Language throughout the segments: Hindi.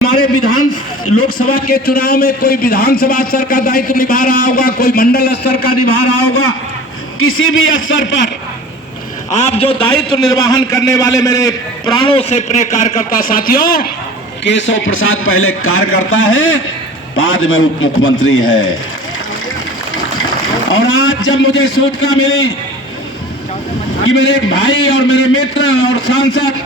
हमारे लोकसभा के चुनाव में कोई विधानसभा स्तर का दायित्व निभा रहा होगा, कोई मंडल स्तर का निभा रहा होगा, किसी भी स्तर पर आप जो दायित्व निर्वहन करने वाले मेरे प्राणों से प्रिय कार्यकर्ता साथियों, केशव प्रसाद पहले कार्यकर्ता है, बाद में उप मुख्यमंत्री है। और आज जब मुझे सूचना मिली कि मेरे भाई और मेरे मित्र और सांसद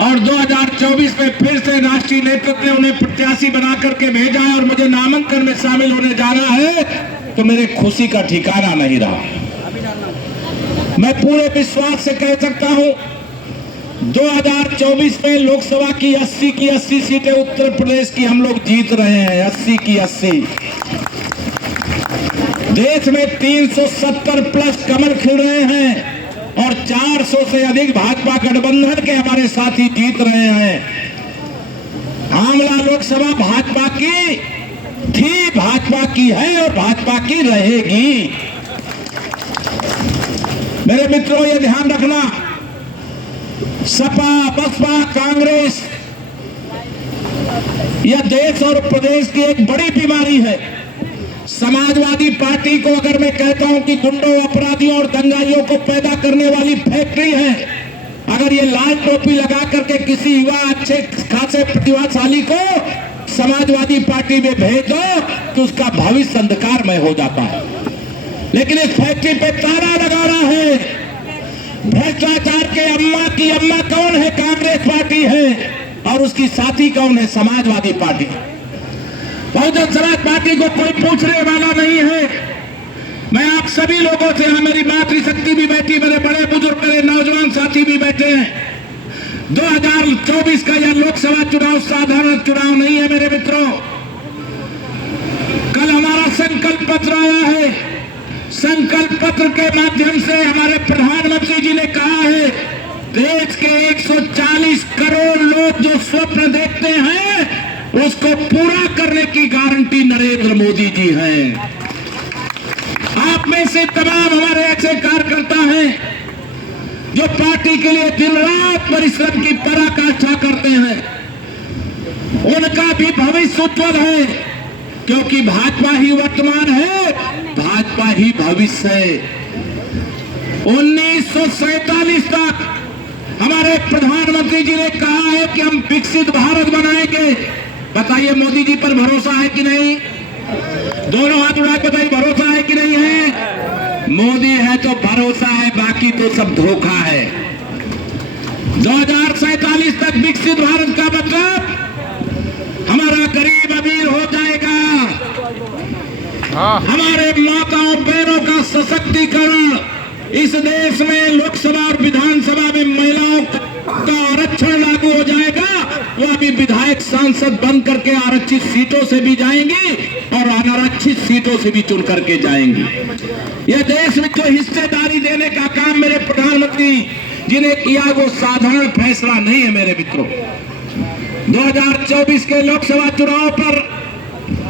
और 2024 में फिर से राष्ट्रीय नेतृत्व ने उन्हें प्रत्याशी बना करके भेजा है और मुझे नामांकन में शामिल होने जा रहा है, तो मेरे खुशी का ठिकाना नहीं रहा। मैं पूरे विश्वास से कह सकता हूं 2024 में लोकसभा की 80 की 80 सीटें उत्तर प्रदेश की हम लोग जीत रहे हैं, 80 की 80। देश में 370 प्लस कमल खिल रहे हैं और 400 से अधिक भाजपा गठबंधन के हमारे साथी जीत रहे हैं। आंवला लोकसभा भाजपा की थी, भाजपा की है और भाजपा की रहेगी। मेरे मित्रों, ये ध्यान रखना, सपा बसपा कांग्रेस यह देश और प्रदेश की एक बड़ी बीमारी है। समाजवादी पार्टी को अगर मैं कहता हूं कि गुंडों, अपराधियों और दंगाइयों को पैदा करने वाली फैक्ट्री है, अगर ये लाल टोपी लगा करके किसी युवा अच्छे खासे प्रतिभाशाली को समाजवादी पार्टी में भेज दो तो उसका भविष्य अंधकारमय हो जाता है। लेकिन इस फैक्ट्री पे ताला लगा रहा है भ्रष्टाचार के अम्मा की अम्मा कौन है? कांग्रेस पार्टी है और उसकी साथी कौन है? समाजवादी पार्टी। बहुजन समाज पार्टी को कोई पूछने वाला नहीं है। मैं आप सभी लोगों से, मेरी मातृशक्ति भी बैठी, मेरे बड़े बुजुर्ग, मेरे नौजवान साथी भी बैठे हैं। 2024 का यह लोकसभा चुनाव साधारण चुनाव नहीं है मेरे मित्रों। कल हमारा संकल्प पत्र आया है। संकल्प पत्र के माध्यम से हमारे प्रधानमंत्री जी ने कहा है, देश के 140 करोड़ लोग जो स्वप्न देखते हैं उसको पूरा करने की गारंटी नरेंद्र मोदी जी हैं। आप में से तमाम हमारे ऐसे कार्यकर्ता हैं जो पार्टी के लिए दिन रात परिश्रम की पराकाष्ठा करते हैं। उनका भी भविष्य उज्जवल है, क्योंकि भाजपा ही वर्तमान है, भाजपा ही भविष्य है। 1947 तक हमारे प्रधानमंत्री जी ने कहा है कि हम विकसित भारत बनाएंगे। बताइए, मोदी जी पर भरोसा है कि नहीं? दोनों हाथ उठा के बताइए, भरोसा है कि नहीं है? मोदी है तो भरोसा है, बाकी तो सब धोखा है। 2047 तक विकसित भारत का मतलब हमारा गरीब अमीर हो जाएगा, हमारे माताओं बहनों का सशक्तिकरण, इस देश में लोकसभा और विधानसभा में महिलाओं का आरक्षण लागू हो जाएगा। वो अभी विधायक सांसद बन करके आरक्षित सीटों से भी जाएंगी और अनारक्षित सीटों से भी चुन करके जाएंगी। यह देश में जो हिस्सेदारी देने का काम मेरे प्रधानमंत्री जी ने किया, वो साधारण फैसला नहीं है मेरे मित्रों। 2024 के लोकसभा चुनाव पर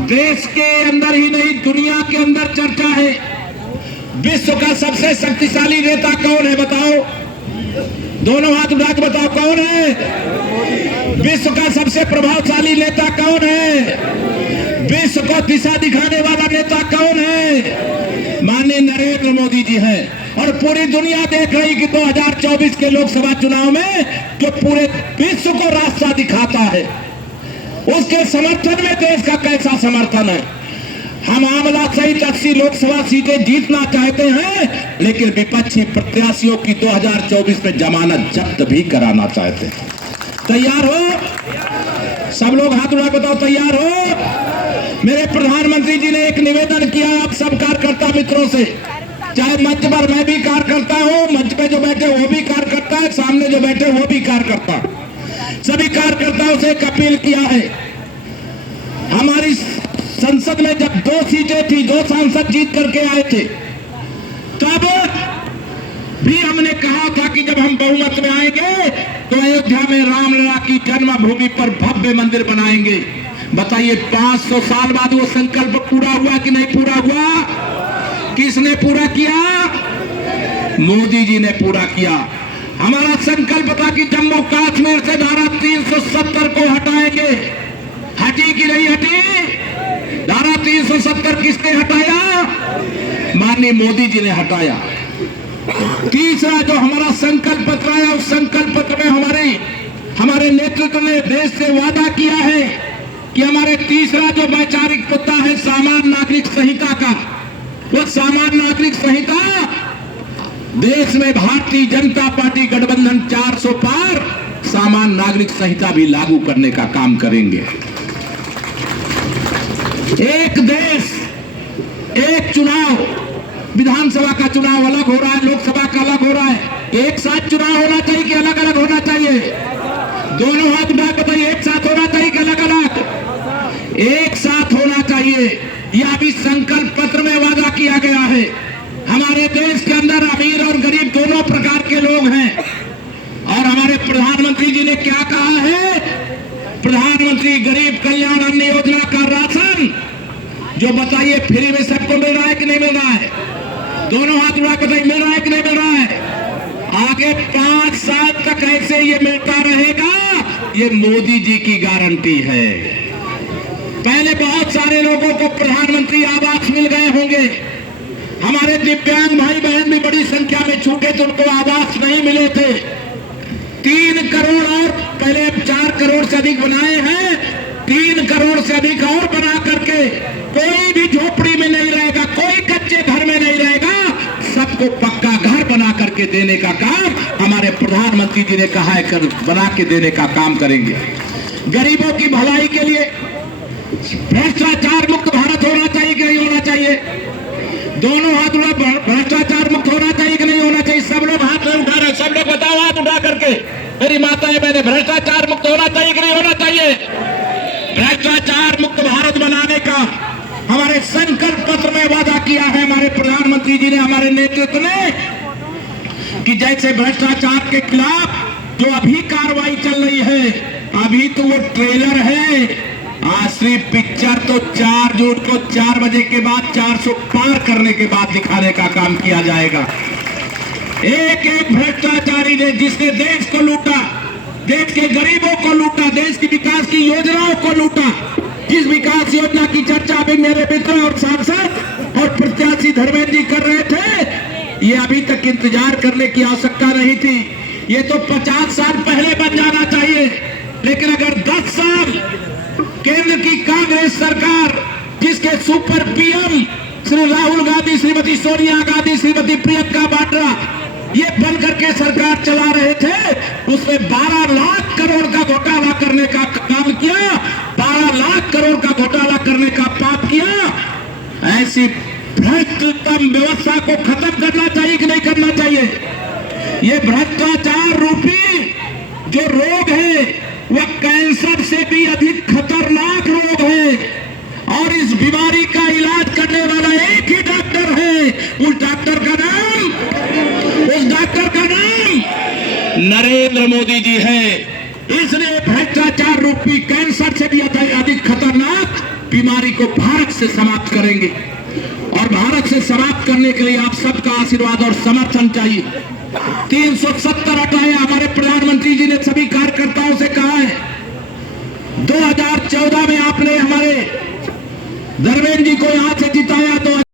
देश के अंदर ही नहीं, दुनिया के अंदर चर्चा है। विश्व का सबसे शक्तिशाली नेता कौन है? बताओ, दोनों हाथ उठा के बताओ, कौन है? विश्व का सबसे प्रभावशाली नेता कौन है? विश्व को दिशा दिखाने वाला नेता कौन है? माननीय नरेंद्र मोदी जी हैं। और पूरी दुनिया देख रही कि 2024 के लोकसभा चुनाव में जो पूरे विश्व को रास्ता दिखाता है, उसके समर्थन में देश का कैसा समर्थन है। हम आंवला सहित 80 लोकसभा सीटें जीतना चाहते हैं, लेकिन विपक्षी प्रत्याशियों की 2024 में जमानत जब्त भी कराना चाहते हैं। तैयार हो? सब लोग हाथ उठा बताओ, तैयार हो? मेरे प्रधानमंत्री जी ने एक निवेदन किया आप सब कार्यकर्ता मित्रों से, चाहे मंच पर मैं भी कार्यकर्ता हूं, मंच पे जो बैठे वो भी कार्यकर्ता है, सामने जो बैठे वो भी कार्यकर्ता, सभी कार्यकर्ताओं से एक अपील किया है। हमारी संसद में जब 2 सीटें थी, 2 सांसद जीत करके आए थे, तब भी हमने कहा था कि जब हम बहुमत में आएंगे तो अयोध्या में रामलला की जन्मभूमि पर भव्य मंदिर बनाएंगे। बताइए, 500 साल बाद वो संकल्प पूरा हुआ कि नहीं पूरा हुआ? किसने पूरा किया? मोदी जी ने पूरा किया। हमारा संकल्प था कि जम्मू कश्मीर से धारा 370 को हटाएंगे। हटी कि नहीं हटी? धारा 370 किसने हटाया? माननीय मोदी जी ने हटाया। तीसरा जो हमारा संकल्प पत्र है, उस संकल्प पत्र में हमारे नेतृत्व ने देश से वादा किया है कि हमारे तीसरा जो वैचारिक मुद्दा है सामान्य नागरिक संहिता का, वो सामान्य नागरिक संहिता देश में भारतीय जनता पार्टी गठबंधन 400 पार सामान्य नागरिक संहिता भी लागू करने का काम करेंगे। एक देश एक चुनाव, विधानसभा का चुनाव अलग हो रहा है, लोकसभा का अलग हो रहा है। एक साथ चुनाव होना चाहिए कि अलग अलग होना चाहिए? दोनों हाथ उठा के बताइए, एक साथ होना चाहिए कि अलग अलग? एक साथ होना चाहिए। यह भी संकल्प पत्र में वादा किया गया है। हमारे देश के अंदर अमीर और गरीब दोनों प्रकार के लोग हैं और हमारे प्रधानमंत्री जी ने क्या कहा है? प्रधानमंत्री गरीब कल्याण अन्न योजना का राशन जो बताइए फ्री में सबको मिल रहा है कि नहीं मिल रहा है? दोनों हाथ उठा के बताइए, मिल रहा है कि नहीं मिल रहा है? आगे 5 साल तक ऐसे ये मिलता रहेगा, ये मोदी जी की गारंटी है। पहले बहुत सारे लोगों को प्रधानमंत्री आवास मिल गए होंगे। हमारे दिव्यांग भाई बहन भी बड़ी संख्या में छूटे थे, उनको आवास नहीं मिले थे। 3 करोड़ और पहले 4 करोड़ से अधिक बनाए हैं, 3 करोड़ से अधिक और बना करके कोई भी झोपड़ी में नहीं रहेगा, कोई कच्चे घर में नहीं रहेगा, सबको पक्का घर बना करके देने का काम हमारे प्रधानमंत्री जी ने कहा है, बना के देने का काम करेंगे। गरीबों की भलाई के लिए भ्रष्टाचार मुक्त भारत होना चाहिए कि नहीं होना चाहिए? दोनों हाथ उठा, भ्रष्टाचार मुक्त होना चाहिए कि नहीं होना चाहिए? सब लोग हाथ नहीं उठा रहे, सब लोग बताओ हाथ उठा करके। मेरी माताएं बहनें, भ्रष्टाचार मुक्त होना चाहिए कि नहीं होना चाहिए? भ्रष्टाचार मुक्त भारत बनाने का हमारे संकल्प पत्र में वादा किया है हमारे प्रधानमंत्री जी ने, हमारे नेतृत्व ने, कि जैसे भ्रष्टाचार के खिलाफ जो अभी कार्रवाई चल रही है, अभी तो वो ट्रेलर है। आसरी पिक्चर तो 4 जून को 4 बजे के बाद 400 पार करने के बाद दिखाने का काम किया जाएगा। एक एक भ्रष्टाचारी ने जिसने देश को लूटा, देश के गरीबों को लूटा, देश की विकास की योजनाओं को लूटा, जिस विकास योजना की चर्चा अभी मेरे मित्र और सांसद और प्रत्याशी धर्मेंद्र जी कर रहे थे, ये अभी तक इंतजार करने की आवश्यकता नहीं थी। ये तो 50 साल पहले बन जाना चाहिए। लेकिन अगर 10 साल केंद्र की कांग्रेस सरकार, जिसके सुपर पीएम श्री राहुल गांधी, श्रीमती सोनिया गांधी, श्रीमती प्रियंका वाड्रा ये बनकर के सरकार चला रहे थे, उसमें 12 लाख करोड़ का घोटाला करने का काम किया, 12 लाख करोड़ का घोटाला करने का पाप किया। ऐसी भ्रष्टतम व्यवस्था को खत्म करना चाहिए कि नहीं करना चाहिए? ये भ्रष्टाचार रूपी जो रोग है वह कैंसर से भी अधिक खतरनाक रोग है और इस बीमारी का इलाज करने वाला एक ही डॉक्टर है। उस डॉक्टर का नाम नरेंद्र मोदी जी है। इसने भ्रष्टाचार रूपी कैंसर से भी अधिक खतरनाक बीमारी को भारत से समाप्त करेंगे और भारत से समाप्त करने के लिए आप सबका आशीर्वाद और समर्थन चाहिए। 370 हटाया, हमारे प्रधानमंत्री जी ने सभी कार्यकर्ताओं से कहा है। 2014 में आपने हमारे धर्मेंद्र जी को यहां से जिताया,